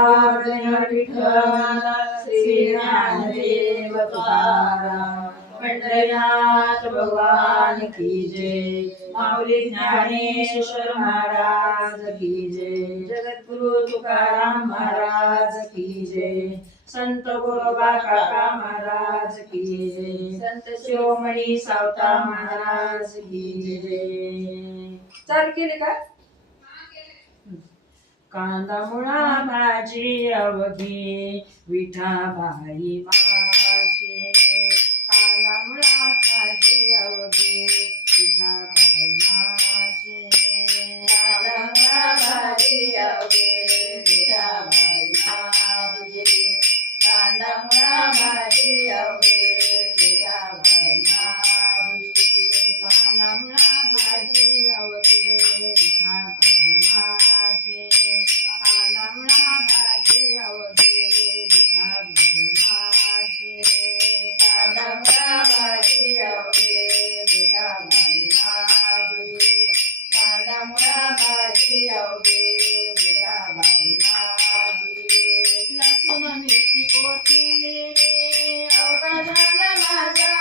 विठ्ठल श्री ज्ञानदेव तुकाराम पंढरीनाथ भगवान की जय। माऊली ज्ञानेश्वर महाराज की जय। जगद्गुरु तुकाराम महाराज की जय। संत गोरोबा काका महाराज की जय। संत शिरोमणी सावता महाराज की जय। चालू केले का? कांदा मुळा भाजी अवघी विठाबाई माझे। कांदा मुळा भाजी अवघी विठाबाई माझे। कांदा मुळा भाजी अवघी विठाबाई माझे। कांदा मुळा भाजी अवघी विठाबाई माझे। कांदा मुळा भाजी अवघी विठाबाई माझे। कांदा मुळा भाजी अवघी विठाबाई माझे। कांदा मुळा भाजी अवघी विठाबाई माझे। कांदा मुळा भाजी अवघी विठाबाई माझे। लसूण मिरची कोथिंबीर अवघा झाला माझा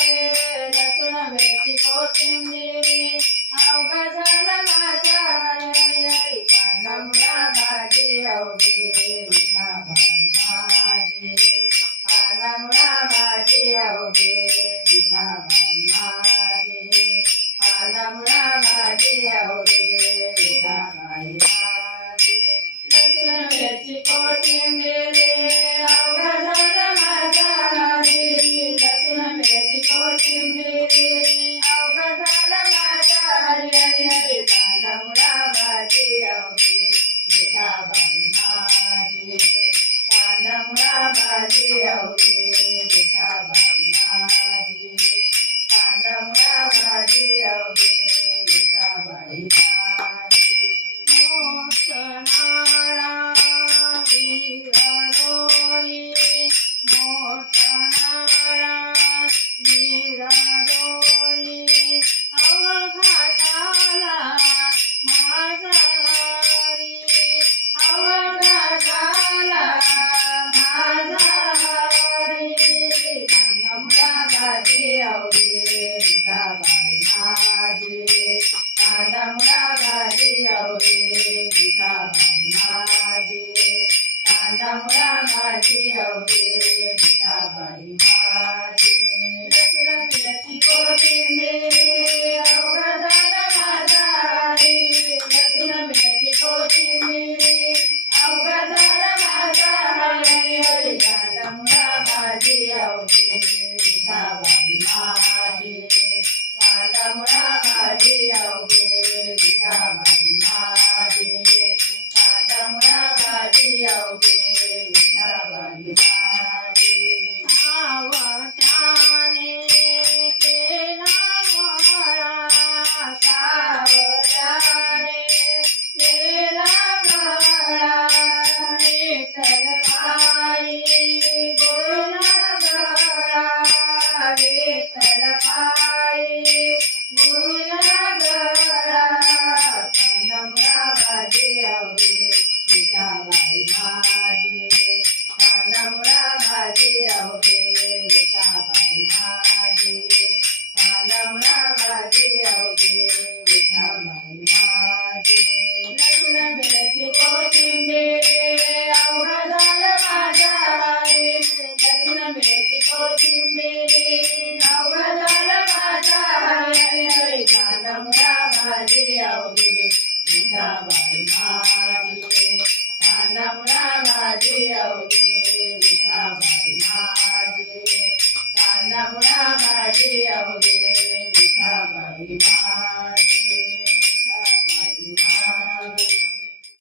रे। लसूण मिरची कोथिंबीर अवघा झाला माझा रे। कांदा मुळा भाजी अवघी विठाबाई माझे। कांदा मुळा भाजी अवघी विठाबाई माझे। कांदा मुळा भाजी अवघी विठाबाई माझे। लसूण मिरची कोथिंबीर अवघा झाला माझा रे। लसूण मिरची कोथिंबीर अवघा झाला माझा रे। कांदा मुळा भाजी अवघी विठाबाई माझे। कांदा मुळा भाजी अवघी विठाबाई माझे। कांदा मुळा भाजी अवघी विठाबाई माझे। मोठ नाळा विरडोरी मोठ नाळा विरडोरी अवघा झाला माझा रे। अवघा झाला माझा रे। कांदा मुळा भाजी अवघी विठाबाई माझे। कांदा मुळा भाजी अवघी विठाबाई माझे। कांदा मुळा भाजी अवघी विठाबाई माझे। लसूण मिरची कोथिंबीर अवघा झाला माझा रे। लसूण मिरची कोथिंबीर अवघा झाला माझा रे। कांदा मुळा भाजी अवघी विठाबाई माझे। कांदा मुळा भाजी अवघी विठाबाई माझे। कांदा मुळा भाजी अवघी विठाबाई माझे। सावटाने केला मळा सावटाने केला मळा। विठ्ठल पायी गोळा गळा। विठ्ठल पायी गोळा गळा। कांदा मुळा भाजी अवघी विठाबाई माझे। कांदा मुळा भाजी अवघी विठाबाई माझे। कांदा मुळा भाजी अवघी विठाबाई माझे। लसूण मिरची कोथिंबीर अवघा झाला माझा रे। लसूण मिरची कोथिंबीर अवघा झाला माझा रे। कांदा मुळा भाजी अवघी विठाबाई